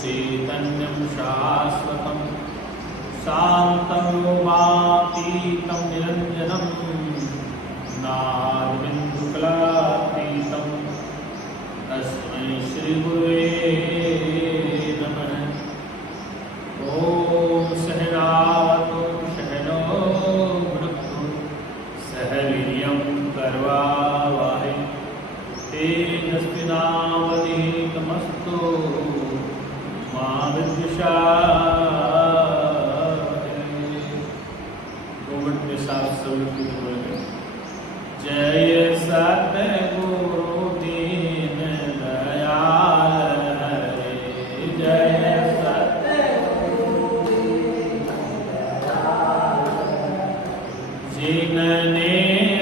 चैतन्यं शाश्वतं शान्तं रूपातीतं निरञ्जनं नादबिन्दुकलातीतं तस्मै श्रीगुरुवे नमः। ॐ सहनावतु सहनो भुनक्तु सह वीर्यं कर्वावहै तेजस्विनावधीतमस्तु मा विद्विषावहै। 2 मिनट के साथ सब बोलेंगे जय सतगुरु दीन दयाल हरे। जय सतगुरु दीन दयाल जिनने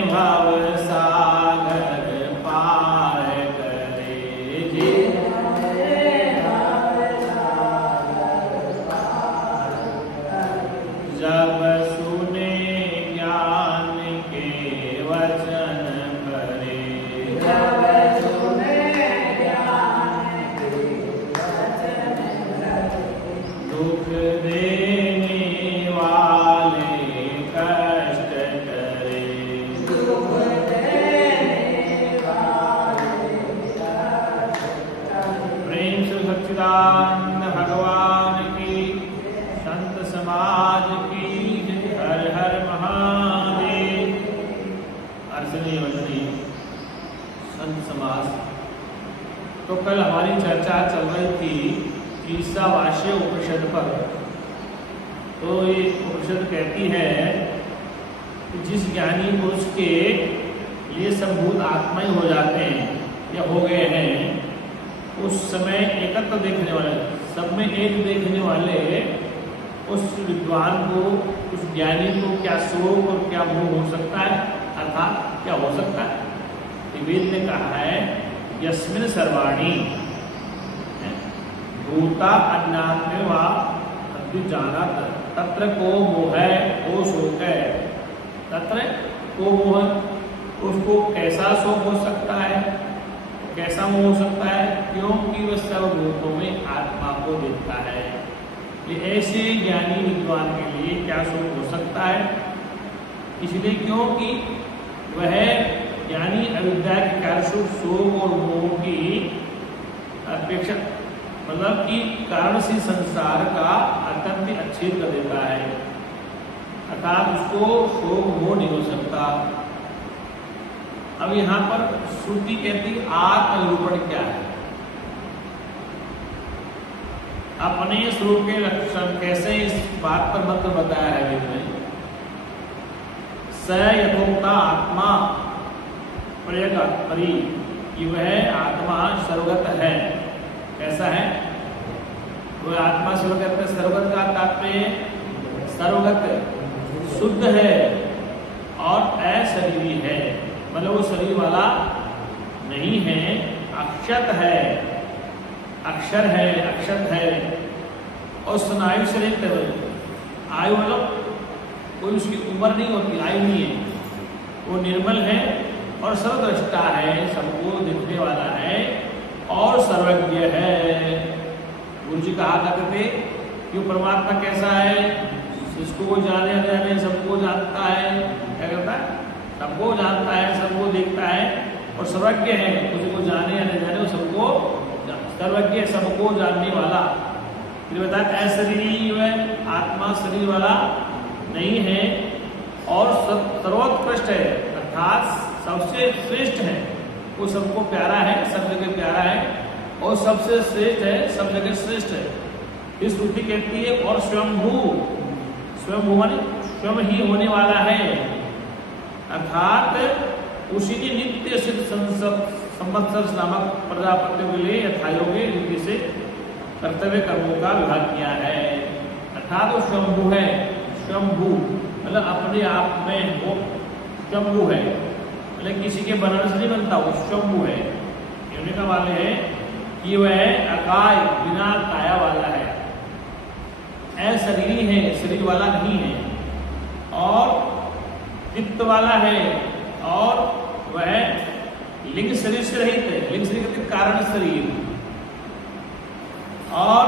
भव सागर पार करे। जिनने भव सागर पार करे। जब सुने ज्ञान के वचन करे। जब सुने ज्ञान के वचन करे। दुख देने वाले कष्ट करे। दुख देने वाले कष्ट करे। प्रेम से सच्चिदानंद भगवान की, संत समाज की, हर हर महादेव। अर्चनीय वंदनीय संत समाज। तो कल हमारी चर्चा चल रही थी ईशावास्य उपनिषद पर। तो ये उपनिषद कहती है कि जिस ज्ञानी पुरुष के लिए सब भूत आत्माएं हो जाते हैं या हो गए हैं, उस समय एकत्र देखने वाले, सब में एक देखने वाले उस विद्वान को, उस ज्ञानी को क्या शोक और क्या मोह हो सकता है, अर्थात क्या हो सकता है। वेद ने कहा है यस्मिन् सर्वाणि भूता अन्यात्मे वा अद्विजानात् तत्र को मोह है, को शोक है। तत्र को मोह, उसको कैसा शोक हो सकता है, कैसा मोह हो सकता है, क्योंकि वह सर्वभूतों में आत्मा को देखता है। ये ऐसे ज्ञानी विद्वान के लिए क्या शोक हो सकता है, इसलिए क्योंकि वह ज्ञानी अविद्या के कारण शोक और मोह की अपेक्षा, मतलब कि कारण से संसार का अत्यंत अच्छेद कर देता है, अर्थात उसको शोक मोह नहीं हो सकता। अब यहाँ पर श्रुति कहती आत्मनिरूपण क्या है, अपने स्वरूप के लक्षण कैसे, इस बात पर मंत्र बताया है वेद में। स यथोक्ता आत्मा प्रयगत कि वह आत्मा सर्वगत है। कैसा है वह आत्मा? सर्वगत, सर्वगत का तात्पर्य सर्वगत, शुद्ध है और अशरीरी है, मतलब वो शरीर वाला नहीं है, अक्षत है, अक्षर है, अक्षत है। और स्नायु शरीर आयु, मतलब कोई उसकी उम्र नहीं होती, आयु नहीं है, वो निर्मल है और सर्वद्रष्टा है, सबको देखने वाला है और सर्वज्ञ है। गुरु जी कहा करते कि परमात्मा कैसा है, जिसको वो जाने अनजाने सबको जानता है। क्या करता है? सबको जानता है, सबको देखता है और सर्वज्ञ है, किसी को जाने या नहीं जाने वो सबको सर्वज्ञ, सबको जानने वाला। फिर बताया अशरीरी है, आत्मा शरीर वाला नहीं है और सर्वोत्कृष्ट है, अर्थात सबसे श्रेष्ठ है। वो सबको प्यारा है, सब जगह प्यारा है और सबसे श्रेष्ठ है, सब जगह श्रेष्ठ है। इस श्रुति कहती है और स्वयंभू, स्वयंभू माने स्वयं ही होने वाला है, अर्थात उसी की नित्य सिद्ध संवत्सर नामक प्रजापति के लिए यथायोग्य रीति से कर्तव्य कर्मों का विभाग किया है। अर्थात वो स्वयंभू है, स्वयंभू मतलब अपने आप में वो स्वयंभू है, मतलब किसी के बनने से नहीं बनता, वो स्वयंभू है। कहने का वाले है कि वह अकाय बिना काया वाला है, अशरीरी है, शरीर वाला नहीं है और चित्त वाला है और वह लिंग शरीर से रहित है, लिंग शरीर कहते कारण शरीर, और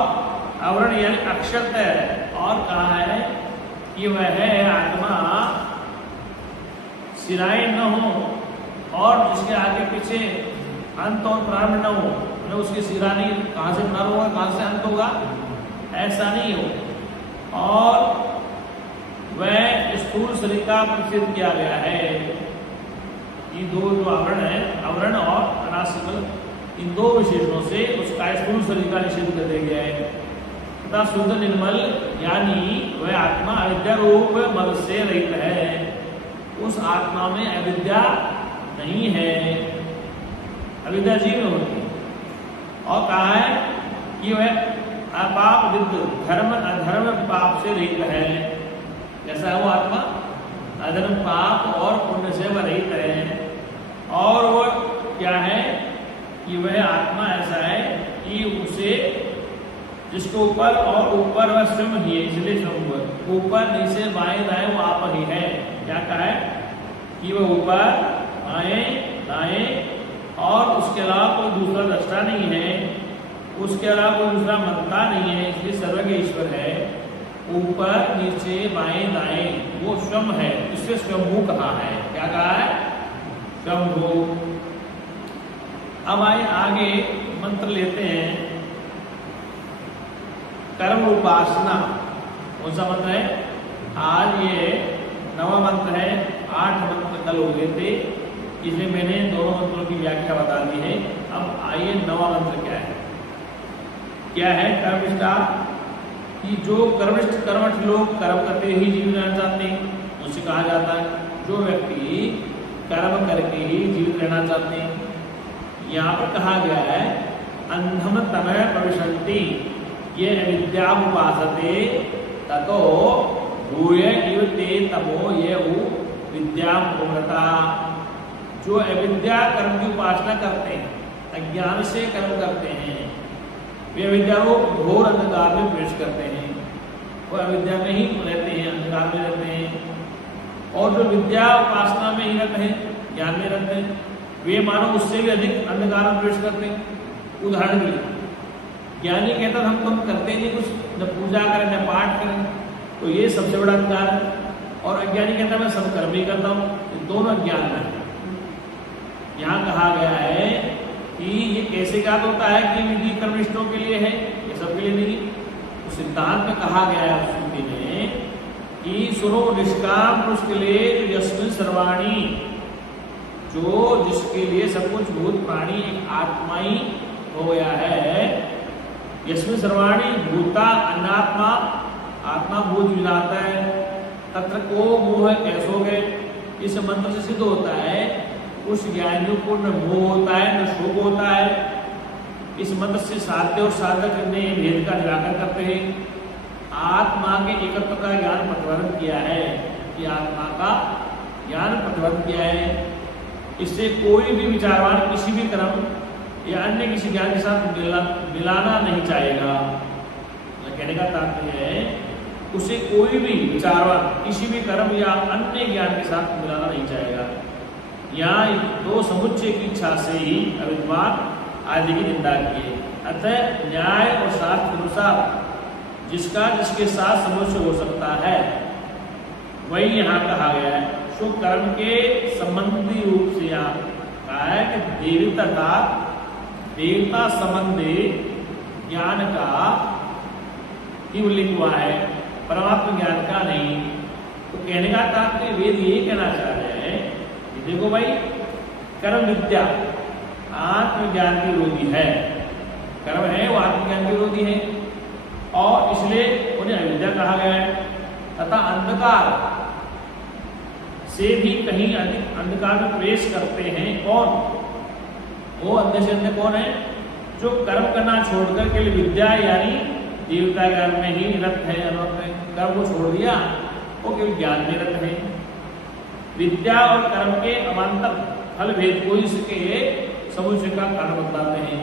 आवरण यानी अक्षत है। और कहा है कि वह आत्मा सिराएं न हो और जिसके आगे पीछे अंत और प्रारंभ न हो, मतलब उसकी सिरा नहीं, कहाँ से प्रारंभ होगा कहाँ से अंत होगा, ऐसा नहीं हो। और वह स्थूल शरीर का प्रतिषेध किया गया है। ये दो जो आवरण है, आवरण और अनासिकल, इन दो विशेषणों से उसका स्थूल शरीर का निषेध कर दिया गया है। तथा शुद्ध निर्मल यानी वह आत्मा अविद्या रूप मल से रहित है, उस आत्मा में अविद्या नहीं है, अविद्या जीव होती है। और कहा है कि वह अपाप विद्ध धर्म अधर्म पाप से रहित है। कैसा है वो आत्मा? अधर्म पाप और पुण्य से वह रहित है। और वो क्या है कि वह आत्मा ऐसा है कि उसे जिसके ऊपर और ऊपर वह स्वयं ही है, इसलिए स्वयं ऊपर नीचे बाएं दाएं वो आप ही है। क्या कहा है कि वह ऊपर बाएं दाएं और उसके अलावा कोई दूसरा दृष्टा नहीं है, उसके अलावा कोई दूसरा मंता नहीं है, इसलिए सर्वज्ञ ईश्वर है। ऊपर नीचे बाएं दाएं वो स्वयं है, इससे स्वयंभू कहा है। क्या कहा है? स्वयंभू। अब आए आगे मंत्र लेते हैं। कर्म उपासना कौन सा मंत्र है? आज ये 9वां मंत्र है, 8 मंत्र कल हो गए थे, इसलिए मैंने दोनों मंत्रों की व्याख्या बता दी है। अब आइए 9वां मंत्र क्या है। क्या है? कर्मनिष्ठा, कि जो कर्मनिष्ठ कर्मठ लोग कर्म करते ही जीवित रहना चाहते हैं उसे कहा जाता है। जो व्यक्ति कर्म करके ही जीवित रहना चाहते हैं। यहाँ पर कहा गया है अंधम तमः प्रविशन्ति ये विद्या उपासते ततो भूय इव ते तमो ये विद्या उमरता। जो अविद्या कर्म की उपासना करते हैं, अज्ञान से कर्म करते हैं, वे अविद्या को घोर अंधकार में प्रवेश करते हैं। वो अविद्या में ही रहते हैं, अंधकार में रहते हैं। और जो विद्या उपासना में ही रहते हैं, ज्ञान में रहते हैं, वे मानो उससे भी अधिक अंधकार में प्रवेश करते हैं। उदाहरण के लिए ज्ञानी कहता हम तो करते नहीं कुछ, न पूजा करें न पाठ करें, तो ये सबसे बड़ा अंधकार है। और अज्ञानी कहता मैं सब कर्म ही करता हूँ, दोनों अज्ञान है। यहाँ कहा गया है कि ये कैसे ज्ञात होता है कि विधि कर्मनिष्ठों के लिए है, ये सबके लिए नहीं। तो सिद्धांत में कहा गया है श्रुति में कि सुनो निष्काम पुरुष के लिए यस्मिन् सर्वाणी, जो जिसके लिए सब कुछ भूत प्राणी एक आत्मा ही हो गया है। यस्मिन् सर्वाणी भूता अन्नात्मा, आत्मा भूत मिलाता है। तत्र को मोह कैसो गए, इस मंत्र से सिद्ध होता है उस ज्ञानियों को न मोह होता है न शोक होता है। इस मंत्र से साध्य और साधक ने भेद का निराकरण करते हैं। आत्मा के एकत्व का ज्ञान प्रतिपादन किया है कि आत्मा का ज्ञान प्रतिपादन किया है। इससे कोई भी विचारवान किसी भी कर्म या अन्य किसी ज्ञान के साथ मिलाना नहीं चाहेगा। कहने का तात्पर्य है उसे कोई भी विचारवान किसी भी कर्म या अन्य ज्ञान के साथ मिलाना नहीं चाहेगा। यहाँ दो समुच्चय की इच्छा से ही अविद्वान आदि की निंदा की है। अतः न्याय और शास्त्र के अनुसार जिसका जिसके साथ समुच्चय हो सकता है वही यहाँ कहा गया है। सो कर्म के संबंधी रूप से यहाँ कहा है कि देवता संबंधी ज्ञान का ही उल्लेख हुआ है, परमात्मा ज्ञान का नहीं। तो कहने का तात्पर्य वेद यही कहना चाह रहे हैं कि देखो भाई, कर्म विद्या आत्मज्ञान की विरोधी है। कर्म है वो आत्मज्ञान की विरोधी है और इसलिए उन्हें अविद्या कहा गया है। तथा अंधकार से भी कहीं अधिक अंधकार में प्रवेश करते हैं कौन? वो अंधे से अंधे कौन है? जो कर्म करना छोड़कर के लिए विद्या यानी देवता ज्ञान में ही रत है, अनवरत है। कर्म को छोड़ दिया वो केवल ज्ञान में रत है। विद्या और कर्म के अमांतर फल भेद को इसके समुच्चय का कारण बताते हैं।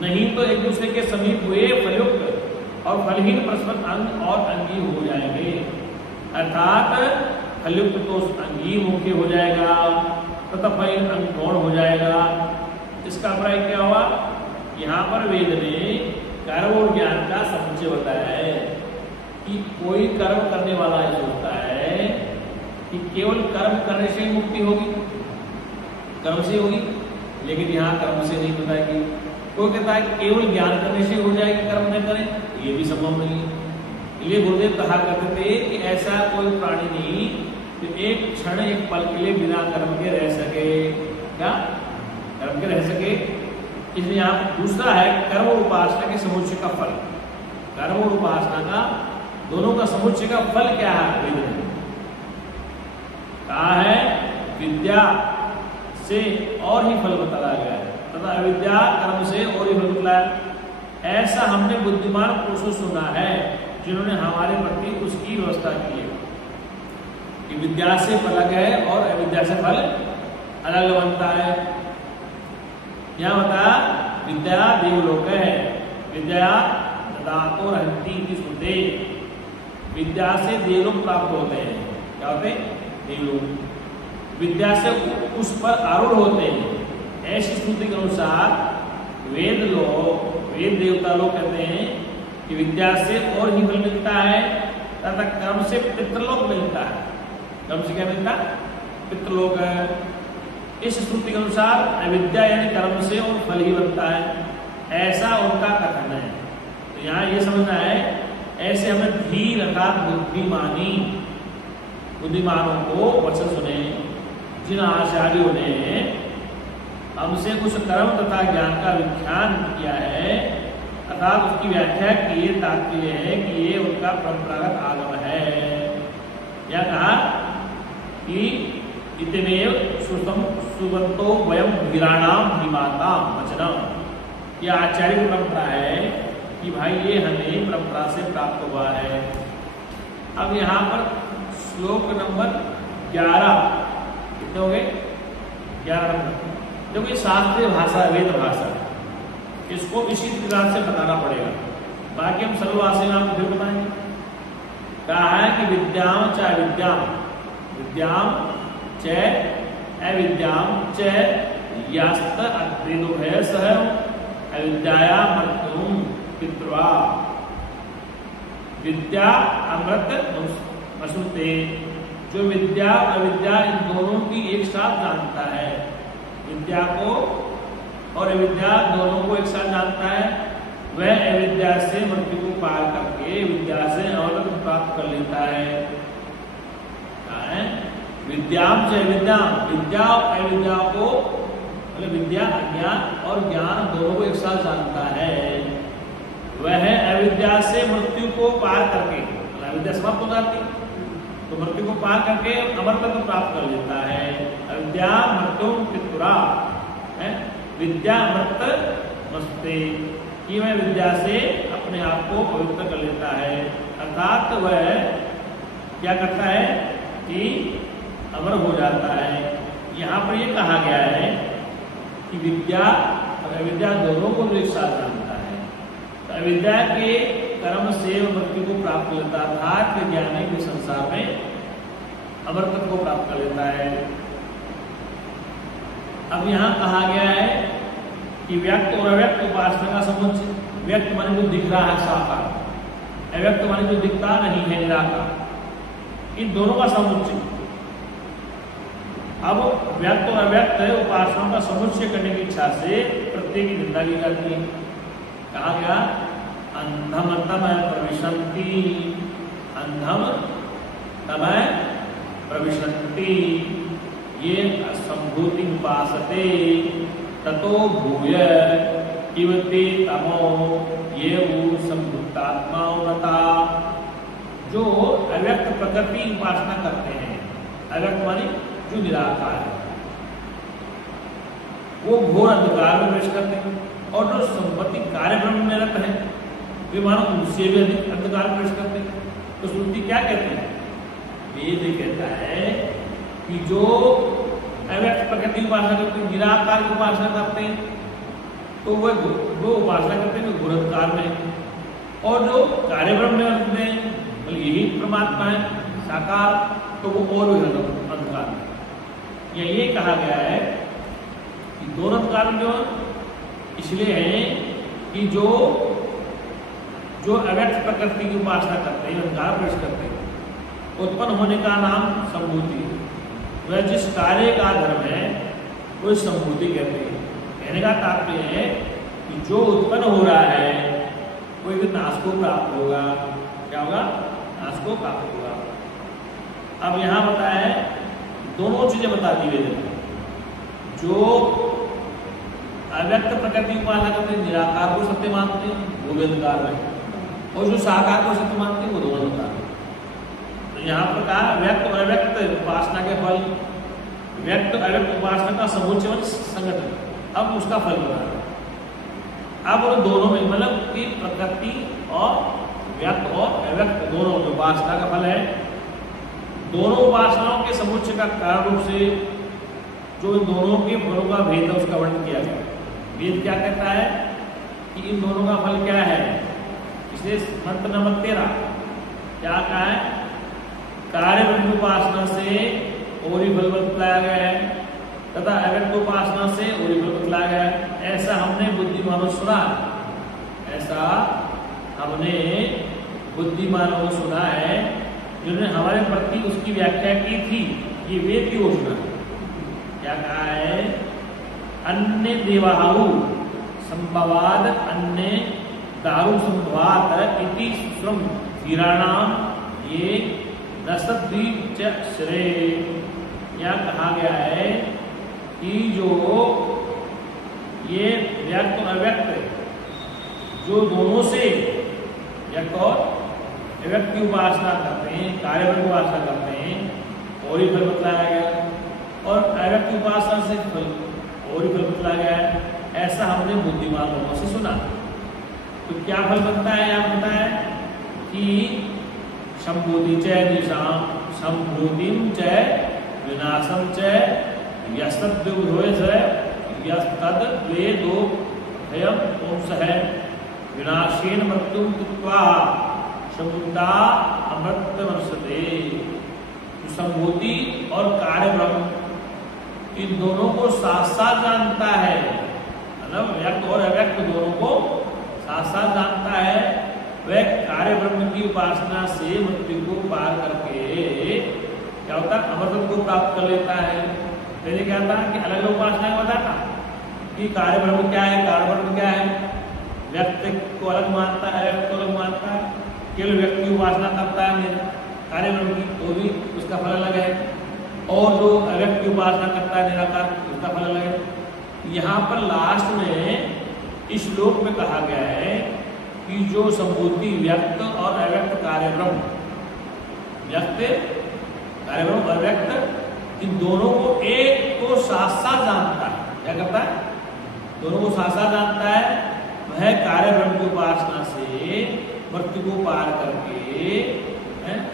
नहीं तो एक दूसरे के समीप हुए फलयुक्त और फलहीन परस्पर अंग और अंगी हो जाएंगे। अर्थात फलयुक्त तो अंगी मुख्य हो जाएगा, तथा फल गौण हो जाएगा। इसका अभिप्राय क्या हुआ? यहाँ पर वेद ने कर्म और ज्ञान का समुच्चय बताया है कि कोई कर्म करने वाला ये सोचता है कि केवल कर्म करने से मुक्ति होगी, कर्म से होगी, लेकिन यहाँ कर्म से नहीं बताएगी। कोई कहता है केवल ज्ञान करने से हो जाएगी, कर्म नहीं करें, ये भी संभव नहीं है। इसलिए गुरुदेव कहा करते थे कि ऐसा कोई प्राणी नहीं कि एक क्षण एक पल के लिए बिना कर्म के रह सके। क्या कर्म के रह सके? इसलिए यहाँ दूसरा है कर्म और उपासना के समुच्चय का फल। कर्म और उपासना का दोनों का समुच्चय का फल क्या है? वेद ने कहा है विद्या से और ही फल बताया गया है तथा अविद्या कर्म से और ही फल बताया। ऐसा हमने बुद्धिमान पुरुषों सुना है जिन्होंने हमारे प्रति उसकी व्यवस्था की है कि विद्या से फल अलग है और अविद्या से फल अलग बनता है। यहाँ बताया विद्या देवलोक है, विद्या ददातो रहती इति श्रुते। विद्या से देवलोक प्राप्त होते हैं। क्या होते हैं? देवलोक। विद्या से उस पर आरूढ़ होते हैं। ऐसी श्रुति के अनुसार वेद देवता लोग कहते हैं कि विद्या से और ही फल मिलता है तथा कर्म से पितृलोक मिलता है। कर्म से क्या मिलता है? पितृलोक। इस श्रुति के अनुसार अविद्या यानी कर्म से और फल ही बनता है, ऐसा उनका कथन है। तो यहाँ ये समझना है, ऐसे हमें धीर अर्थात बुद्धिमानों को वचन सुने जिन आचार्यों ने हमसे कुछ कर्म तथा ज्ञान का विख्यान किया है, अर्थात उसकी व्याख्या की ये तात्पर्य है कि ये उनका परंपरागत आगम है। यह कहा कि इतमेव श्रुतम सुबंतो वयम वीराणाम धीमाताम वचनम। यह आचार्य की परंपरा है कि भाई ये हमें परंपरा से प्राप्त हुआ है। अब यहाँ पर श्लोक नंबर 11 कितने हो गए? 11 नंबर। देखो ये शास्त्रीय भाषा, वेद भाषा, इसको इसी तरह से बताना पड़ेगा। बाकी हम सर्ववासी में आपको फिर बताएंगे। कहा है कि विद्याम च अविद्याम, विद्याम च अविद्याम च यास्त अद्वैतोभय सह अविद्याया मृत्युम पितृवा। विद्या अमृत मसुते। जो विद्या अविद्या इन दोनों की एक साथ जानता है, विद्या को और अविद्या दोनों को एक साथ जानता है, वह अविद्या से मृत्यु को पार करके विद्या से अमृत प्राप्त कर लेता है। विद्याम से अविद्याम, विद्या और अविद्या को, मतलब विद्या अज्ञान और ज्ञान दोनों को एक साथ जानता है। वह अविद्या से मृत्यु को पार करके, अविद्या समाप्त हो जाती तो मृत्यु को पार करके अमरत्व को प्राप्त कर लेता है। अविद्या मृत्यु पितुरा है, विद्या अमृत मस्ते, कि वह विद्या से अपने आप को पवित्र कर लेता है। अर्थात वह क्या करता है कि अमर हो जाता है। यहाँ पर यह कहा गया है कि विद्या और अविद्या दोनों को एक साथ जानता है। तो अविद्या के कर्म से मृत्यु को प्राप्त कर लेता था कि ज्ञानी के संसार में अमरत्व को प्राप्त कर लेता है। अब यहाँ कहा गया है कि व्यक्त और अव्यक्त उपासना का समुच्चय। व्यक्त माने जो दिख रहा है साकार, अव्यक्त माने जो दिखता नहीं है निराकार, इन दोनों का समुच्चय। अब व्यक्त और अव्यक्त उपासनाओं का समुच्चय करने की इच्छा से प्रत्येक की निंदा की जाती है। कहा गया अंधम तम प्रविशंति, अंधम तम प्रविशंति ये संभूति उपासते ततो भूय इवते तमो ये संभूतात्मा। जो अव्यक्त प्रकृति उपासना करते हैं, अव्यक्त माने जो निराकार है, वो घोर अंधकार में प्रवेश करते हैं। और जो संपत्ति कार्य ब्रह्म में रत है वे मानो उनसे भी अधिक अंधकार में प्रवेश करते हैं। तो श्रुति क्या कहते हैं? वेद कहता है कि जो अव्यक्त प्रकृति की उपासना करते हैं, निराकार की उपासना करते हैं, तो वो उपासना करते हैं घोर अंधकार में। और जो कार्य ब्रह्म में रखते हैं, मतलब यही परमात्मा है साकार, तो वो और भी अंधकार में। या ये कहा गया है कि दोनों कारण जो इसलिए है कि जो अव्यक्त प्रकृति की उपासना करते हैं, अहंकार प्रवेश करते हैं, उत्पन्न होने का नाम संभूति है। वह जिस कार्य का धर्म है वो संभूति कहते हैं। कहने का तात्पर्य है कि जो उत्पन्न हो रहा है वो एक नाश को प्राप्त होगा। क्या होगा? नाश को प्राप्त होगा। अब यहाँ बताया है दोनों चीजें बता दी वेद में। जो अव्यक्त प्रकृति उपासना करते हैं, निराकार को सत्य मानते हैं, वो वेदकार में, और जो साकार को सत्य मानते हैं वो दोनों बता रहे। तो यहाँ पर कहा व्यक्त और अव्यक्त उपासना के फल, व्यक्त अव्यक्त उपासना का समुच्चय संगठन, अब उसका फल बता रहे। अब उन दोनों में मतलब कि प्रकृति और व्यक्त और अव्यक्त दोनों उपासना का फल है। दोनों उपासनाओं के समुच्चय का कारण रूप से जो इन दोनों के फलों का भेद है उसका वर्णन किया गया। वेद क्या कहता है कि इन दोनों का फल क्या है? इसलिए मंत्र नंबर 13 क्या कहा है? कार्य ब्रह्म उपासना से और ही फल बतलाया गया है तथा अव्यक्त उपासना से और ही फल बतलाया गया है। ऐसा हमने बुद्धिमानों सुना, ऐसा हमने बुद्धिमानों को सुना है जिन्होंने हमारे प्रति उसकी व्याख्या की थी। ये वेद की घोषणा क्या कहा है? अन्य देवाहु संभवाद अन्य दारु संभवात इति श्रम धीराणाम ये नसद्वीप च श्रेय। यहाँ कहा गया है कि जो ये व्यक्त और अव्यक्त जो दोनों से व्यक्त और अव्यक्त की उपासना करते हैं, कार्य की उपासना करते हैं, और ही फल बतलाया गया, और अव्यक्त की उपासना से फल और ही फल बतलाया गया है। ऐसा हमने बुद्धिमान लोगों से सुना। तो क्या फल बनता है? यहाँ बनता है कि संभूति च दिशाम संभूतिम च विनाशम च यस्तद्विभोय च यस्तद वेदो भयम पुंस है विनाशेन मृत्युम कृत्वा समुद्रा अमृत वर्षते। संभूति और कार्य ब्रह्म इन दोनों को साथ साथ जानता है, मतलब व्यक्त और अव्यक्त दोनों को साथ साथ जानता है। वह कार्य ब्रह्म की उपासना से मृत्यु को पार करके क्या होता है? अमृत को प्राप्त कर लेता है। पहले क्या था कि अलग अलग उपासनाएं बताता कि कार्य ब्रह्म क्या है, कार्य ब्रह्म क्या है, व्यक्ति को अलग मानता है, अव्यक्त को अलग मानता है। केवल व्यक्ति की उपासना करता है कार्य ब्रह्म की तो भी उसका फल अलग है, और जो अव्यक्त की उपासना करता है निराकार उसका फल अलग है। यहाँ पर लास्ट में इस श्लोक में कहा गया है कि जो संभूति व्यक्त और अव्यक्त कार्य ब्रह्म, व्यक्त कार्य ब्रह्म अव्यक्त, इन दोनों को एक को साथ साथ जानता है। क्या करता है? दोनों को साथ साथ जानता है। वह कार्य ब्रह्म की उपासना से मृत्यु को पार करके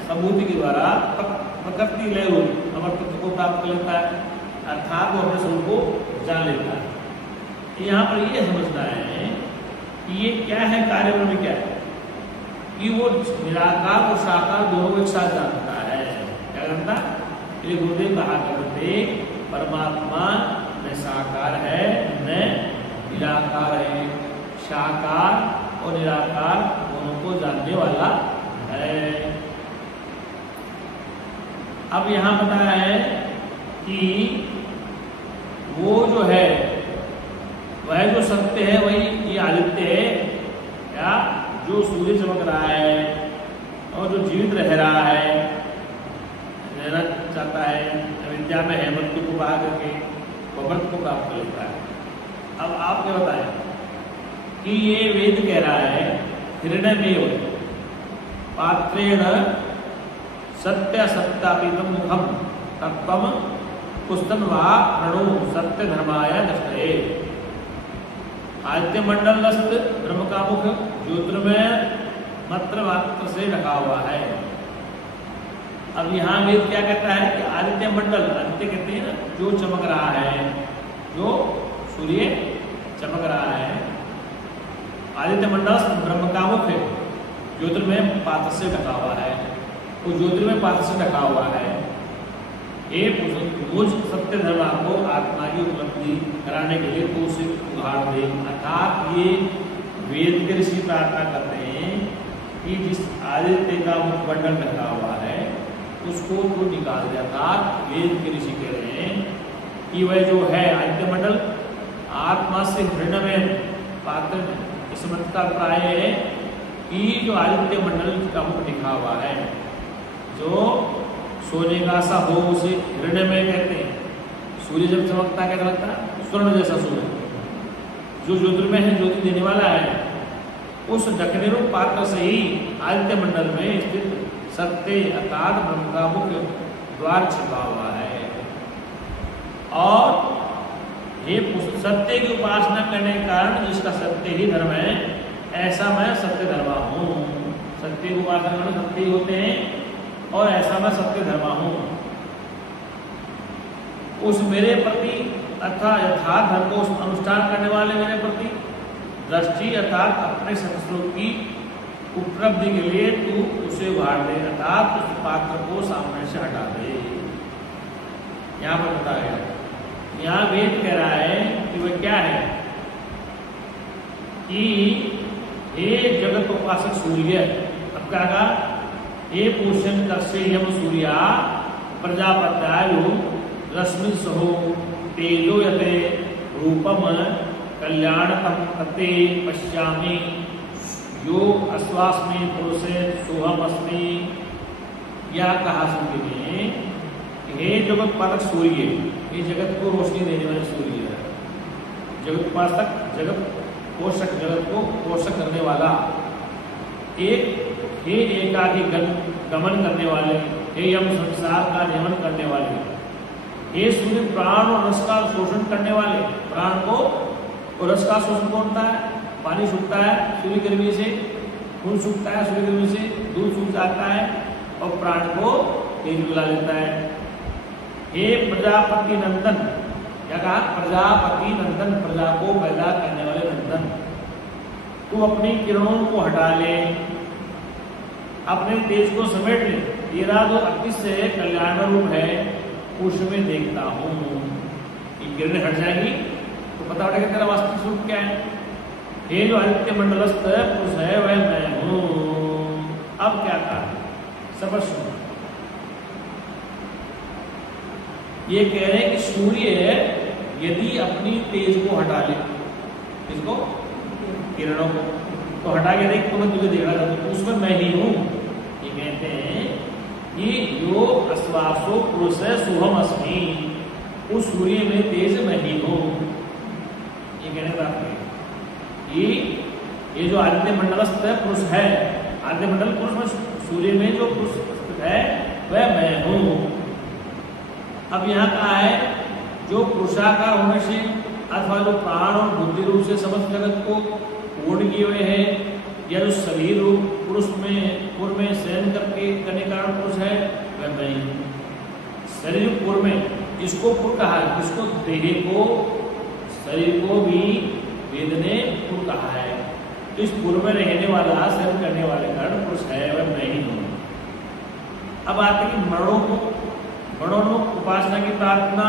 संभूति के द्वारा प्रकृति लय रूप अमृत को प्राप्त कर लेता है, अर्थात वो अपने स्वरूप को जान लेता है। यहाँ पर ये समझना है कि ये क्या है, कार्य ब्रह्म क्या है, कि वो निराकार और साकार दोनों को एक साथ जानता है। क्या जानता? ये गुरुदेव कहा करते परमात्मा न साकार है न निराकार है, साकार और निराकार दोनों को जानने वाला है। अब यहाँ बताया है कि वो जो है वह जो सत्य है वही ये आदित्य है, या जो सूर्य चमक रहा है और जो जीवित रह रहा है, रहना चाहता है, अविद्या में है, मृत्यु को पार करके अमृत को प्राप्त कर लेता है। अब आप क्या बताएं कि ये वेद कह रहा है हिरण्यमेव पात्रेण सत्य सत्यापितम मुखम तत्वम पुस्तन वा प्रणो सत्य धर्माय दृष्टये। आदित्य मंडलस्थ ब्रह्म का मुख ज्योतिर्मय मात्र मात्र से ढका हुआ है। अब यहाँ वेद क्या कहता है कि आदित्य मंडल, आदित्य कहते हैं ना जो चमक रहा है, जो सूर्य चमक रहा है, आदित्य मंडल ब्रह्म का मुख ज्योतिर्मय पात्र से ढका हुआ है, वो ज्योतिर्मय पात्र से ढका हुआ है। हे मुझ सत्य धर्मा को आत्मा की उपलब्धि कराने के लिए तू उसे उघाड़ दे। अर्थात ये वेद के ऋषि प्रार्थना करते हैं कि जिस आदित्य का मुखमंडल ढका हुआ है उसको तो निकाल दे। अर्थात वेद के ऋषि कह रहे हैं कि वह जो है आदित्य मंडल आत्मा से हृदय में पात्र। इस मंत्र का प्राय है कि जो आदित्य मंडल का मुख दिखा हुआ है, जो सोने का सा हो उसे हृदय में कहते हैं। सूर्य जब चमकता कैसा लगता है? स्वर्ण जैसा सूर्य, जो ज्योतिर्मय है, ज्योति देने वाला है, उस ढकने रूप पात्र से ही आदित्य मंडल में स्थित सत्य अर्थात ब्रह्म का मुख्य द्वार छिपा हुआ है। और ये सत्य की उपासना करने के कारण जिसका सत्य ही धर्म है, ऐसा मैं सत्य धर्मा हूँ। सत्य की उपासना करने सत्य ही होते हैं और ऐसा मैं सत्य धर्मा हूँ। उस मेरे प्रति अर्थात यथार्थ धर्म को अनुष्ठान करने वाले मेरे प्रति दृष्टि अर्थात अपने संस्कृत की उपलब्धि के लिए तू उसे उभार दे, अर्थात उस पात्र को सामने से हटा दे। यहाँ पर बताया गया, यहाँ वेद कह रहा है कि वह क्या है कि हे जगत उपासक सूर्य। अब क्या कहा? हे पोषण कर्षे यम सूर्या प्रजापत्यायु रश्मि सहो तेजो यते रूपम कल्याणतम तते पश्यामि यो अस्वास्मि पुरुषे सोहम अस्मि। यह कहा सूर्य ने, हे जगत पालक सूर्य, ये जगत को रोशनी देने वाले सूर्य है। जगत उपासक, जगत पोषक, जगत को पोषक करने वाला। एक हे एकाकी गमन करने वाले, हे यम संसार का नियमन करने वाले, हे सूर्य प्राण और रस का शोषण करने वाले। प्राण को और रस का शोषण कौन होता है? पानी सूखता है सूर्य गर्मी से, खून सूखता है सूर्य गर्मी से, दूध सूख जाता है और प्राण को तेज बुला लेता है। हे प्रजापति नंदन, क्या कहा? प्रजापति नंदन, प्रजा को पैदा करने वाले नंदन, तू अपनी किरणों को हटा ले, अपने तेज को समेट ले। तेरा जो अतिशय कल्याण रूप है उसमें देखता हूँ। ये किरणें हट जाएंगी तो पता पड़ेगा तेरा वास्तविक स्वरूप क्या है। हे जो आदित्य मंडलस्थ पुरुष है वह मैं हूँ। अब क्या कहा? सब सुनो। ये कह रहे हैं कि सूर्य यदि अपनी तेज को हटा ले, इसको किरणों को तो हटा के देख तो मैं तुझे देखा जाता हूँ, उसमें मैं ही हूँ। ये कहते हैं कि यो अस्वासो पुरुष सोहम अस्मि, उस सूर्य में तेज मैं ही हूँ। ये कहने का ये जो आदित्य मंडलस्थ पुरुष है, आदित्य मंडल पुरुष में सूर्य में जो पुरुष है वह मैं हूँ। अब यहाँ कहा है जो पुरुषाकार होने से अथवा जो प्राण और बुद्धि रूप से समस्त जगत को पूर्ण किए हुए है, या जो शरीर रूप पुरुष में पूर्व में शयन करने कारण पुरुष है वह मैं हूँ। शरीर पूर्व में इसको पुर कहा है, इसको देह को शरीर को भी वेद ने पुर कहा है। तो इस पूर्व में रहने वाला शयन करने वाले कारण पुरुष है वह मैं ही हूँ। अब आते हैं मरणोन्मुख उपासना की प्रार्थना।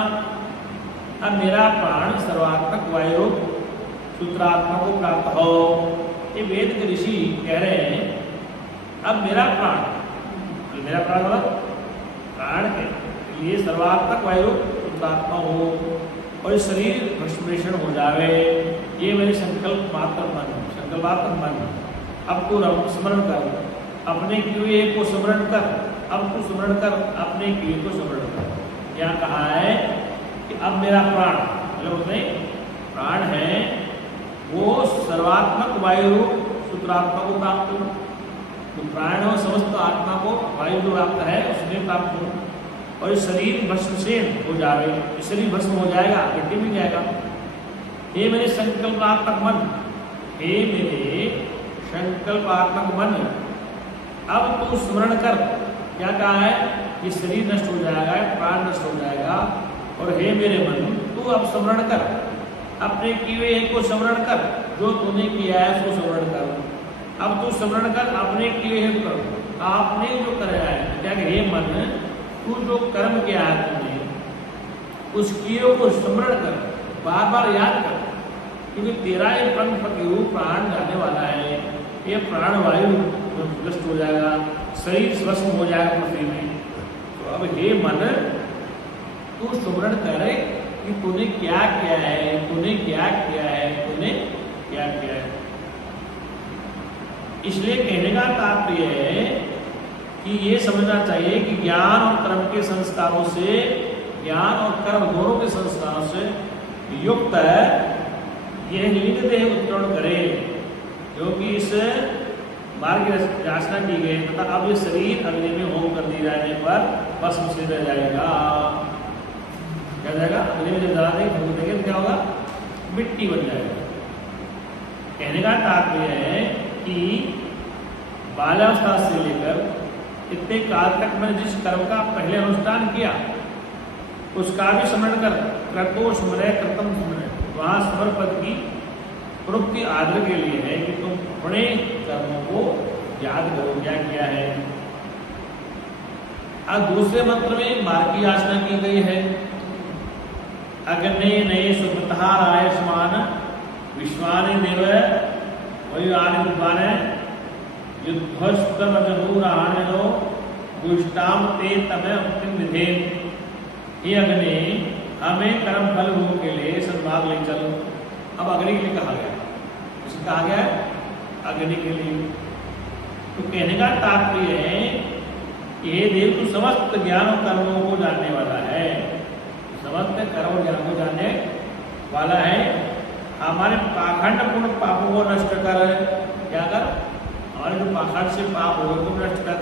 अब मेरा प्राण सर्वात्मक वायु सूत्रात्मा को प्राप्त हो। ये वेद के ऋषि कह रहे हैं अब मेरा प्राण मतलब प्राण के लिए सर्वात्मक वायु सूत्रात्मा हो और शरीर भस्मीभूषण हो जावे, ये मेरे संकल्पात्मक मन। अब तू स्मरण कर, अपने किए को स्मरण कर। अब तू स्मरण कर, अपने किए को स्मरण कर। क्या कहा है कि अब मेरा प्राण मतलब उसमें प्राण है वो सर्वात्मक वायु सूत्रात्मा को प्राप्त हो। तो प्राण और समस्त आत्मा को वायु जो प्राप्त है उसमें प्राप्त हो और शरीर भस्मसेन हो जाए, शरीर भस्म हो जाएगा, मिट्टी मिल जाएगा। हे मेरे संकल्पात्मक मन, हे मेरे संकल्पात्मक मन, अब तू स्मरण कर। क्या कहा है कि शरीर नष्ट हो जाएगा, प्राण नष्ट हो जाएगा और हे मेरे मन तू अब स्मरण कर, अपने किए को स्मरण कर, जो तूने किया है उसको स्मरण कर। अब तू स्मरण कर, अपने किए कर, आपने जो कराया है। क्या हे मन तू जो कर्म किया है तूने उस कियो को स्मरण कर, बार बार याद कर, क्योंकि तेरा ये पंख पतिरु प्राण जाने वाला है, ये प्राण वायु नष्ट हो जाएगा, शरीर स्वस्थ हो जाएगा पृथ्वी में। तो अब हे मन, तू स्मरण करे कि तूने क्या किया है, तूने क्या किया है, तूने क्या किया है। इसलिए कहने का तात्पर्य है कि ये समझना चाहिए कि ज्ञान और कर्म के संस्कारों से, ज्ञान और कर्म दोनों के संस्कारों से युक्त यह लिंग देह उत्तरण करे, क्योंकि इस मार्ग की याचना की गई तथा अब ये शरीर अग्नि में होम कर दिए जाने पर भस्म से रह जाएगा। क्या जाएगा? अग्नि में जब जला देंगे, फूक देंगे तो क्या होगा? मिट्टी बन जाएगा। कहने का तात्पर्य है कि बाल्यावस्था से लेकर इतने काल तक मैंने जिस कर्म का पहले अनुष्ठान किया उसका भी स्मरण कर, क्रतो स्मरण कृतम स्मरण, वहां स्मरण पद की प्रवृत्ति आदर के लिए है कि तुम अपने कर्मों को याद करो क्या किया है। अब दूसरे मंत्र में मार्ग की याचना की गई है। अग्ने नये सुप्रतः रायस्मान विश्वानि देव वयुआनि विद्वान युद्धस्तमजहूराणो दुष्टाम ते तमे उत्तिम विधे। ये अग्नि हमें कर्म फल भोग के लिए सन्मार्ग ले चलो। अब अग्नि के लिए कहा गया, इसे कहा गया अग्नि के लिए। तो कहने का तात्पर्य है कि हे देव, तू समस्त ज्ञान और कर्मों को जानने वाला है, समस्त कर्म और ज्ञान को जानने वाला है। हमारे पाखंड पूर्ण पापों को नष्ट कर, क्या कर? हमारे जो पाखंड से पाप हो गए तो नष्ट कर।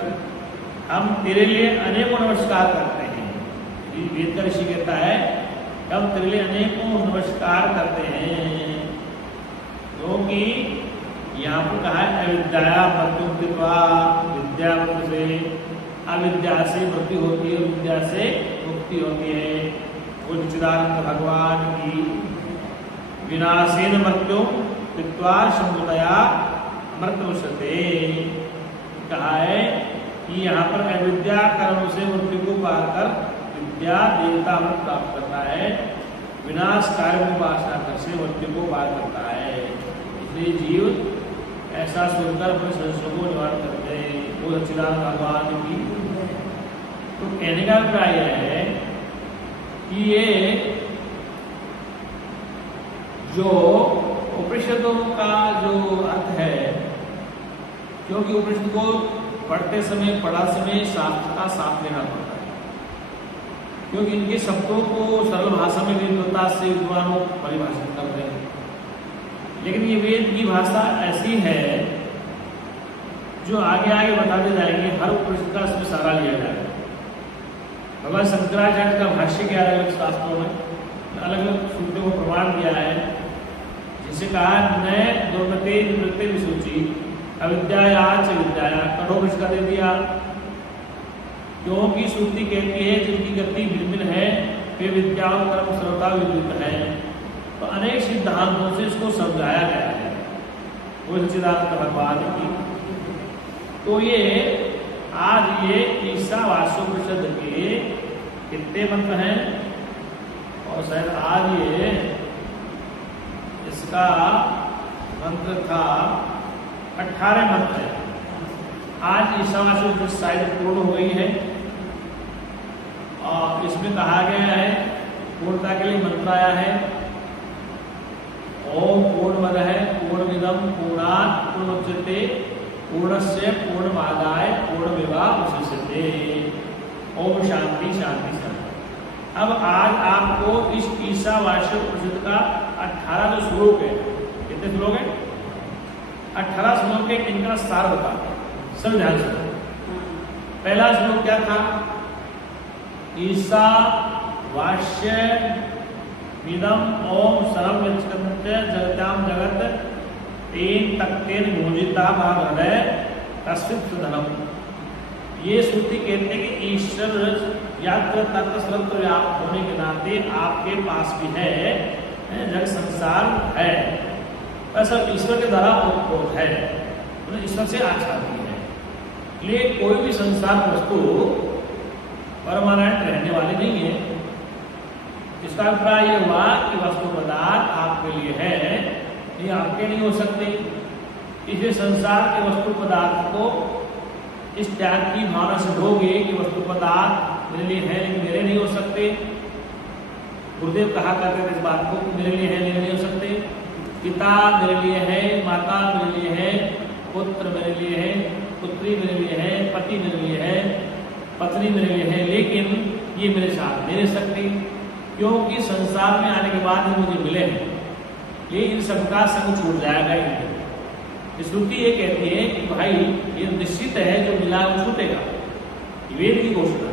हम तेरे लिए अनेकों नमस्कार करते हैं। वेद का ऋषि कहता है हम तेरे लिए अनेकों नमस्कार करते हैं, क्योंकि यहाँ पर कहा है अविद्या मृत्युक्तित्वा, विद्या मृत्यु से, अविद्या से मृत्यु होती है, विद्या से मुक्ति होती है। वो चिदानंद भगवान की विनाशेन मृत्यु कृत्वा शंभुतया मृत्युशते कहा है कि यहाँ पर अविद्या कर्म से मृत्यु को पार कर विद्या देवता मत प्राप्त करता है, विनाश कार्य को उपासना कर से मृत्यु को पार करता है। इसलिए जीव ऐसा सुनकर अपने संशयों को निवारण करते हैं। वो सच्चिदानंद भगवान की तो कहने का अभिप्राय है कि ये जो उपनिषदों का जो अर्थ है, क्योंकि उपनिषद को पढ़ते समय, पढ़ा समय शास्त्र का साथ लेना पड़ता है, क्योंकि इनके शब्दों को सरल भाषा में विद्वता से विद्वानों परिभाषित करते हैं। लेकिन ये वेद की भाषा ऐसी है जो आगे आगे बताते जाएंगे, हर उपनिषद का इसमें सारा लिया जाएगा। भगवान शंकराचार्य का भाष्य के अलग अलग शास्त्रों में अलग अलग सूत्रों को प्रमाण दिया है, जिसे कहा नए दुर्मते निवृत्ति विसूची अविद्या च विद्या, कठोपनिषद का दे दिया, क्योंकि श्रुति कहती है जिनकी गति भिन्न भिन्न है वे विद्या और कर्म सर्वथा विद्युत है। तो अनेक सिद्धांतों से इसको समझाया गया है वो सच्चिदानंद भगवान की। तो ये आज ये ईशावास्योपनिषद के कितने मंत्र हैं, और शायद आज ये इसका मंत्र था 18 मंत्र है। आज ईशावास्योपनिषद शायद पूर्ण हो गई है और इसमें कहा गया है, पूर्णता के लिए मंत्र आया है ओम पूर्णमदः पूर्णमिदं पूर्णात् पूर्णमुदच्यते पूर्णस्य पूर्णमादाय पूर्णमेवावशिष्यते। ओम शांति शांति शांति। अब आज आपको इस ईशावास्योपनिषद का 18 जो श्लोक है, कितने श्लोक है? 18 श्लोक के इनका सार होता है, सब ध्यान से। पहला श्लोक क्या था? ईशावास्य इदम ओम सर्व जगत्याम जगत तेन तक्तेन भोजिता भागहृदय कश्चित् धनम। ये श्रुति कहते हैं कि ईश्वर यात्र तत्व सर्वत्र व्याप्त होने के नाते आपके पास भी है, जग संसार है, ऐसा ईश्वर के द्वारा उत्पन्न है, ईश्वर से आच्छादित है। इसलिए कोई भी संसार वस्तु परमानेंट रहने वाली नहीं है। इसका अभिप्राय यह हुआ कि वस्तु पदार्थ आपके लिए है, ये आपके नहीं हो सकते। इसलिए संसार के वस्तु पदार्थ को इस त्याग की भावना से ढोगे कि वस्तु पदार्थ मेरे लिए है लेकिन मेरे नहीं हो सकते। गुरुदेव कहा करते थे इस बात को कि मेरे लिए है, मेरे नहीं हो सकते। पिता मेरे लिए है, माता मेरे लिए है, पुत्र मेरे लिए है, पुत्री मेरे लिए है, पति मेरे लिए है, पत्नी मेरे लिए है, लेकिन ये मेरे साथ नहीं रह सकते क्योंकि संसार में आने के बाद ही मुझे मिले हैं। ये इन सबका संग छूट जाएगा। श्रुति ये कहती है कि भाई ये निश्चित है जो मिला वो छूटेगा, वेद की घोषणा।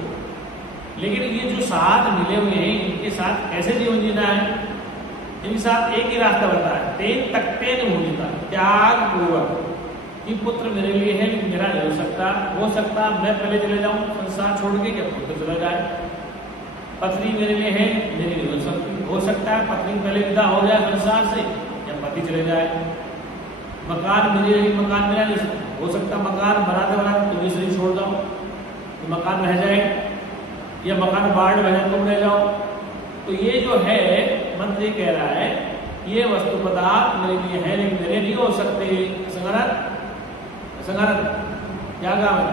लेकिन ये जो साथ मिले हुए हैं इनके साथ कैसे जीवन जीना है, इनके साथ एक ही रास्ता बताया है, तेन तकते भूमिका त्याग पूर्वक। कि पुत्र मेरे लिए है लेकिन मेरा नहीं हो सकता मैं पहले चले जाऊं संसार छोड़ के, क्या पुत्र चला जाए। पत्नी मेरे लिए है, मेरी नहीं हो सकता है पत्नी पहले विदा हो जाए संसार से या पति चले जाए। मकान मेरे लिए, मकान मेरा नहीं हो सकता, मकान बनाते बनाते तुम इसे छोड़ जाओ तो मकान रह जाए, या मकान बाढ़ में तुम रह जाओ। तो ये जो है मंत्र ये कह रहा है ये वस्तु पदार्थ मेरे लिए है लेकिन मेरे नहीं हो सकते। संगरत क्या काम है,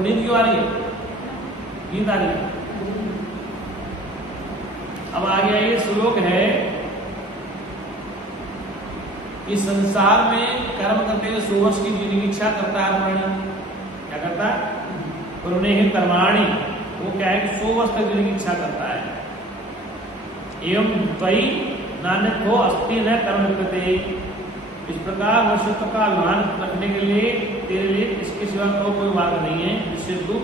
नींद क्यों आ रही है, नींद आ रही है। अब आगे ये श्लोक है कि संसार में कर्म करते हुए सुवर्ष की निरीक्षा करता है प्राणी। क्या करता है, पुण्य कर्माणी, वो क्या है 100 वर्ष तक निरीक्षा करता है। एवं त्वयि नानक हो अस्ति न कर्म कृते। इस प्रकार मनुष्यत्व का अभिमान रखने के लिए तेरे लिए इसके सिवा कोई मार्ग नहीं है जिससे तू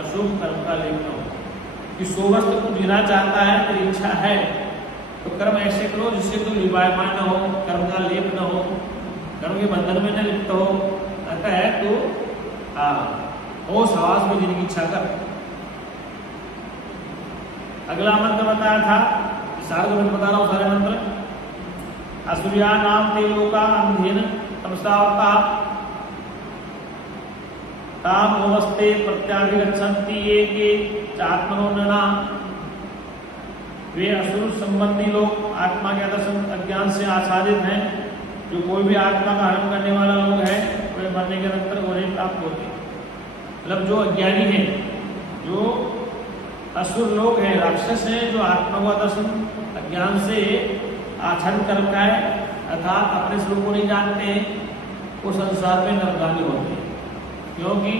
अशुभ कर्म का लेप न हो। कि 100 वर्ष तक तू जीना चाहता है, तेरी इच्छा है तो कर्म ऐसे करो जिससे तू लिबायमान न हो, कर्म का लेप न हो, कर्म के बंधन में न लिप्त हो। अतः है तो होश हवास में जीने की इच्छा कर। अगला मंत्र बताया था, सारे मंत्र बता रहा हूँ, सारे मंत्र। असुरिया नाम ते लोका अंधेन तमसावता ताम अवस्थे प्रत्याभिगच्छन्ति ये के चात्मनो नना। वे असुर संबंधी लोग आत्मा के दर्शन अज्ञान से आच्छादित हैं। जो कोई भी आत्मा का हरण करने वाला लोग है वे मरने के अंतर उन्हें प्राप्त होते हैं। मतलब जो अज्ञानी है, जो असुर लोग हैं, राक्षस हैं, जो आत्मा का दर्शन अज्ञान से आच्छादित करता है अर्थात अपने स्वरूप को नहीं जानते हैं, वो संसार में नरगामी होते हैं। क्योंकि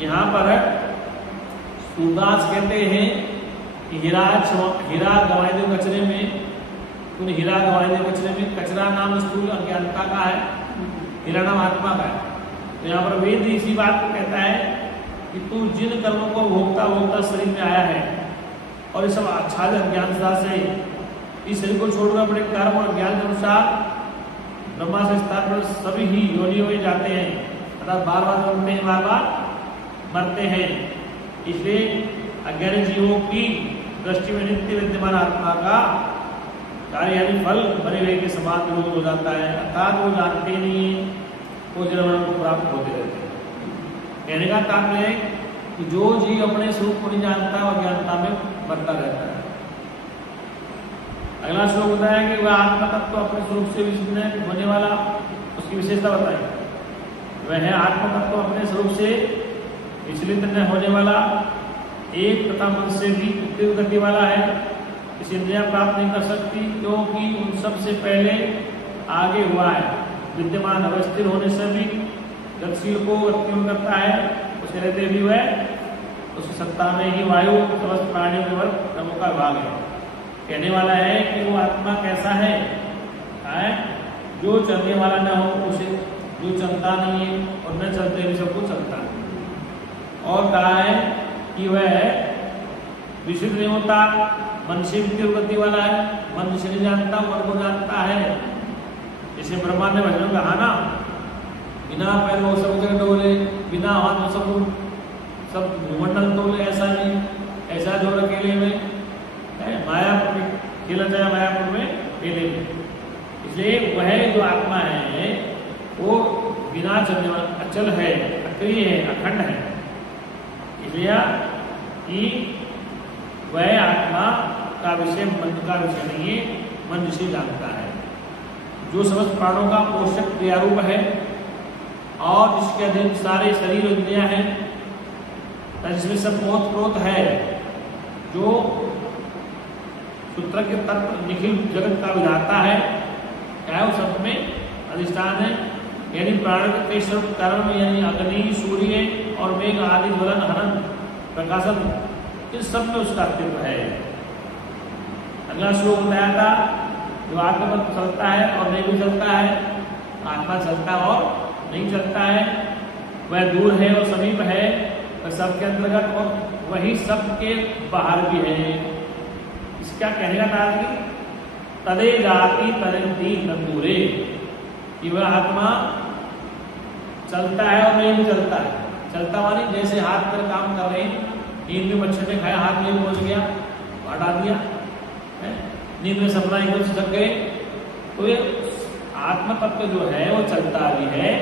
यहाँ पर सूरदास कहते हैं कि हीरा गंवाए दे कचरे में, तूने हीरा गंवाए दे कचरे में। कचरा नाम स्थूल अज्ञानता का है, हीरा नाम आत्मा का है। तो यहाँ पर वेद इसी बात को कहता है कि तू जिन कर्मों को भोगता शरीर में आया है और ये सब आच्छादित अज्ञानता से इस शरीर को छोड़कर अपने कर्म और ज्ञान के अनुसार ब्रह्मा से स्थान सभी ही योनियों में जाते हैं, अर्थात बार बार जन्मते हैं, बार बार मरते हैं। इसलिए अज्ञानी जीवों की दृष्टि में नित्य विद्यमान आत्मा का कार्य यानी फल बने हुए के समान विरोध हो जाता है, अर्थात वो जानते नहीं है, वो जन्म को प्राप्त होते रहते हैं। कहने का तात्पर्य है कि जो जीव अपने स्वरूप को नहीं जानता वह अज्ञानता में मरता रहता है। अगला श्लोक बताया कि वह आत्मा तत्व अपने स्वरूप से विचिन्न होने वाला, उसकी विशेषता बताई। वह है आत्मा तत्व अपने स्वरूप से विचलित न होने वाला, एक तथा मन से भी तीव्र गति वाला है। इसे इंद्रियां प्राप्त नहीं कर सकती क्योंकि उन सबसे पहले आगे हुआ है। विद्यमान अवस्थिर होने से भी गतिशील को गतिशील करता है, उसे रहते भी वह उसकी सत्ता में ही वायु समस्त प्राणियों के वर्ग प्रमुख का भाग है। कहने वाला है कि वो आत्मा कैसा है, जो चलने वाला न हो उसे, जो चलता नहीं है और न चलते भी सबको चलता है। और कहा है कि वह विशुद्ध नहीं होता, मन से भी गति वाला है, मन से नहीं जानता, मन को जानता है। जैसे ब्रह्मा ने भजन कहा ना, बिना पैर वो सब जगह डोले, बिना हाथ वो सब भूमंडल डोले, ऐसा नहीं, ऐसा जो अकेले में मायापुर में खेला जाए, मायापुर में खेले। इसलिए वह जो आत्मा है वो बिना चलने वाला अचल है, अक्रिय है, अखंड है। इसलिए कि वह आत्मा का विषय मन का विषय नहीं है, मन जिसे जानता है, जो समस्त प्राणों का पोषक क्रियारूप है और जिसके अधीन सारे शरीर इंद्रियां हैं, जिसमें सब ओत प्रोत है, जो सूत्र के तत्व निखिल जगत का विधाता है, क्या उस सब में अधिष्ठान है, यानी प्राण के स्वरूप कर्म यानी अग्नि, सूर्य और मेघ आदि ज्वलन, हनन, प्रकाशन, इस सब में उसका अस्तित्व है। अगला श्लोक बताया था, जो आत्मा पर चलता है और नहीं भी चलता है, आत्मा चलता और नहीं चलता है, वह दूर है और समीप है, वह सबके अंतर्गत और वही सबके बाहर भी है। इसका कहने का तात्पर्य तदे जाति तरंती तंदूरे, कि वह आत्मा चलता है और नहीं भी चलता है। चलता मानी जैसे हाथ पर काम कर रहे हैं, नींद में मच्छर ने खाया, हाथ में पहुंच गया, हटा दिया, नींद में सपना एकदम से जग गए, तो ये आत्म तत्व जो है वो चलता भी है।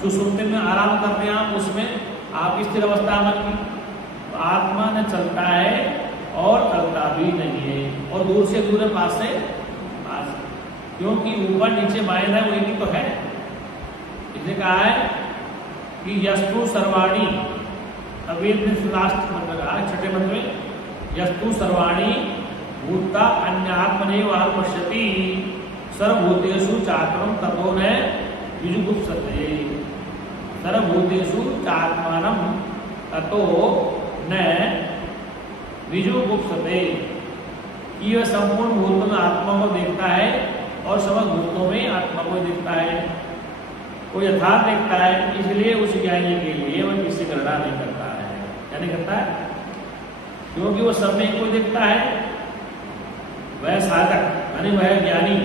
सुसुप्ति में आराम करते हैं आप, उसमें आप स्थिर अवस्था मन की, तो आत्मा ने चलता है और चलता भी नहीं है, और दूर से दूर है, पास से पास, क्योंकि ऊपर नीचे मायन है, वही तो है। इसने कहा है कि यस्तु सर्वाणी, अभी लास्ट मंत्र कहा, छठे मंत्र में, यस्तु सर्वाणी भूता अन्यात्मने वाल पश्यति सर्वभूतेषु चात्मनं ततो न विजुगुप्सते, सर्वभूतेषु चात्मानं ततो न विजुगुप्सते, कि वह संपूर्ण भूतों में आत्मा को देखता है और समस्त भूतों में आत्मा को देखता है, वो यथार्थ देखता है, इसलिए उस ज्ञानी के लिए वह किसी गणना नहीं करता है। क्या नहीं करता है? क्योंकि वो सब में को देखता है। वह साधक यानी वह ज्ञानी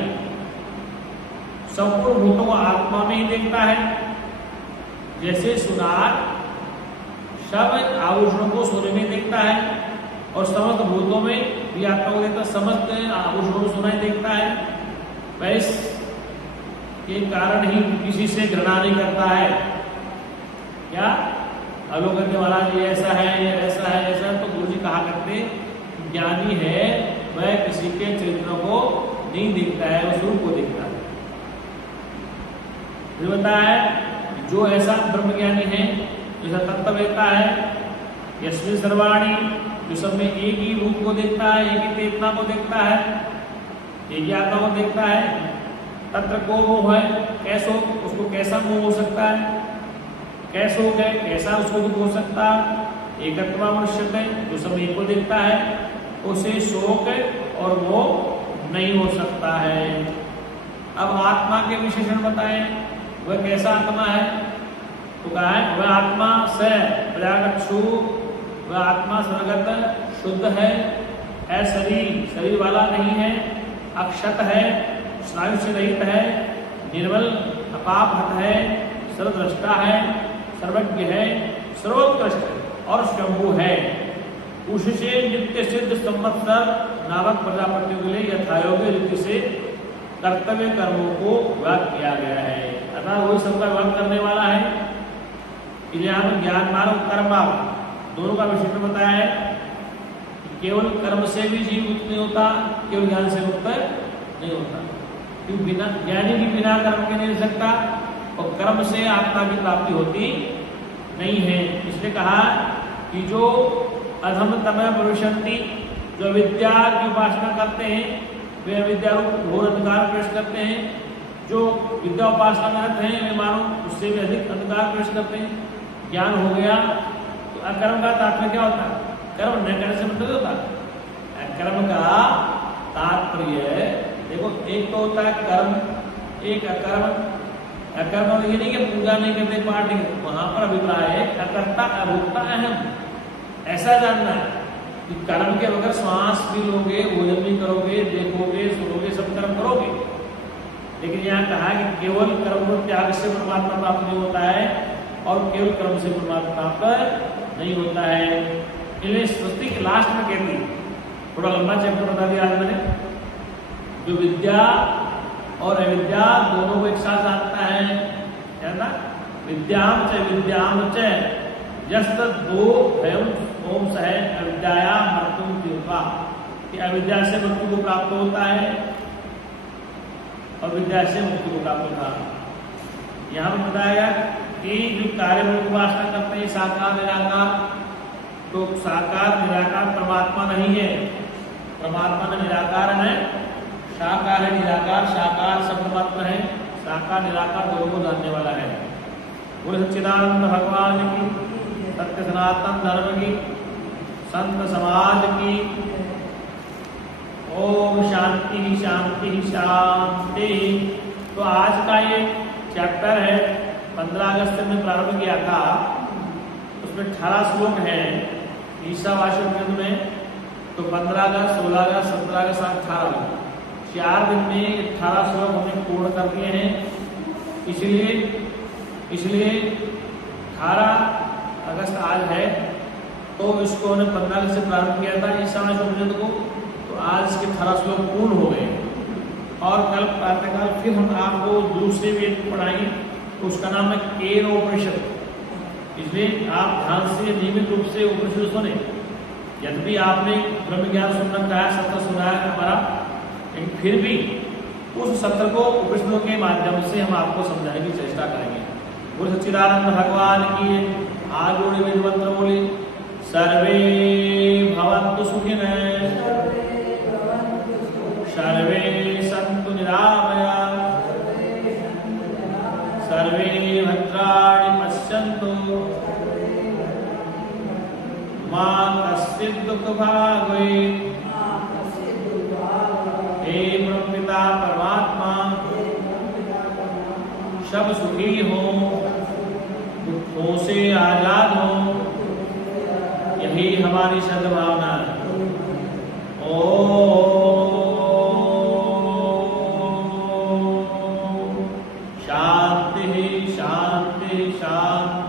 संपूर्ण भूतों को आत्मा में ही देखता है। जैसे सुनार सब आभूषणों को सोने में देखता है और समस्त भूतों में भी आत्मा को देखता है, समस्त आभूषणों को सुनाई देखता है, वैसे के कारण ही किसी से घृणा नहीं करता है। क्या लोग कहते महाराज ये ऐसा है, ये ऐसा है, ऐसा, तो गुरु जी कहा करते ज्ञानी है वह किसी के चरित्र को नहीं देखता है, उस रूप को देखता है। बताया है जो ऐसा ब्रह्म ज्ञानी है, जैसा तत्व देखता है, यस्मिन् सर्वाणि, जो सब में एक ही रूप को देखता है, एक ही चेतना को देखता है, एक ही आत्मा को देखता है, तत्र को मोह है, कैसो उसको कैसा मोह हो सकता है, कैसो है कैसा उसको दुख हो सकता है, एकत्वा मनुष्य में जो सब एक को देखता है, उसे शोक और वो नहीं हो सकता है। अब आत्मा के विशेषण बताएं, वह कैसा आत्मा है, तो कहा है वह आत्मा से प्रयागक्षु, वह आत्मा सर्वगत शुद्ध है, शरीर वाला नहीं है, अक्षत है, स्नायु से रहित है, निर्मल अपापहत है, सर्वद्रष्टा है, सर्वज्ञ है, सर्वोत्कृष्ट और शंभु है। उससे नित्य सिद्ध संवत्सर नामक प्रजापतियों के लिए यथायोग्य रीति से कर्तव्य कर्मों को व्यक्त किया गया है। अर्थात वही सबका व्यक्त करने वाला है। यहाँ पर ज्ञान मार्ग कर्म मार्ग दोनों का विशेषण बताया है। केवल कर्म से भी जीव मुक्त नहीं होता, केवल ज्ञान से मुक्त नहीं होता, क्योंकि बिना ज्ञानी भी बिना कर्म के नहीं रह सकता और कर्म से आत्मा की प्राप्ति होती नहीं है। इसलिए कहा कि जो अधम तमय भविष्यन्ति, जो विद्या की उपासना करते हैं वे अविद्या रूप घोर अंधकार प्रवेश करते हैं, जो विद्या उपासना में रहते हैं वे मानो उससे भी अधिक अंधकार प्रवेश करते हैं। ज्ञान हो गया तो अकर्म का तात्पर्य क्या होता है? कर्म न करने से मतलब होता है। अकर्म का तात्पर्य देखो, एक तो होता है कर्म, एक अकर्म। अकर्म ये नहीं कि पूजा नहीं करते, पाठ नहीं करते, वहां पर अभिप्राय है अकर्ता अभोक्ता अहम। ऐसा जानना है कि कर्म के बगैर श्वास भी लोगे, भोजन भी करोगे, देखोगे, सुनोगे, सब कर्म करोगे, लेकिन यहाँ कहा कि केवल कर्म को त्याग से परमात्मा प्राप्त नहीं होता है और केवल कर्म से परमात्मा प्राप्त नहीं होता है। इसलिए सृष्टि के लास्ट में कहती, थोड़ा लंबा चैप्टर बता दिया आज मैंने, जो विद्या और अविद्या दोनों को एक साथ जानता है, क्या ना विद्याम च यस्त दो भयम ओम स है अविद्याया मृत्यु तीर्था, कि अविद्या से मृत्यु को प्राप्त होता है, अविद्या से मृत्यु को प्राप्त होता है। यहाँ पर बताया कि जो कार्य रूप वासना करते हैं साकार निराकार, तो साकार निराकार परमात्मा नहीं है, परमात्मा में निराकार है, साकार है निराकार, साकार शब्द मात्र है, साकार निराकार दोनों को जानने वाला है। बोले सच्चिदानंद भगवान की, सत्य सनातन धर्म की, संत समाज की। ओम शांति शांति शांति। तो आज का ये चैप्टर है 15 अगस्त में प्रारंभ किया था, उसमें 18 श्लोक हैं ईशावास्य उपनिषद में। तो 15 अगस्त, 16 अगस्त, 17 अगस्त, 18 4 दिन में 18 श्लोक हमने पूर्ण कर दिए हैं। इसलिए 18 अगस्त आज है, तो इसको हमने 15 अगस्त से प्रारंभ किया था ईशावास्य उपनिषद को। तो आज इसके 18 श्लोक पूर्ण हो गए और कल प्रातःकाल फिर हम आपको दूसरे वेद को पढ़ाएंगे, तो उसका नाम है केनोपनिषद। इसलिए आप ध्यान से नियमित रूप से उपनिषद सुने। यद्यपि आपने ब्रह्म ज्ञान सुनना चाहे, सत्र सुना है हमारा, लेकिन फिर भी उस सत्र को उपनिषदों के माध्यम से हम आपको समझाने की चेष्टा करेंगे। बोले सच्चिदानंद भगवान की। आज जोड़े वेद मंत्र बोले, सर्वे भवन्तु सुखिनः, सर्वे सन्तु निरामयाः, सर्वे भद्राणि पश्यन्तु, मा कश्चित् दुःखभाग् भवेत्। हे ब्रह्मपिता परमात्मा, सब सुखी हो, दुखों से आजाद हो, यही हमारी सद्भावना है। ओम शांति शांति शांति।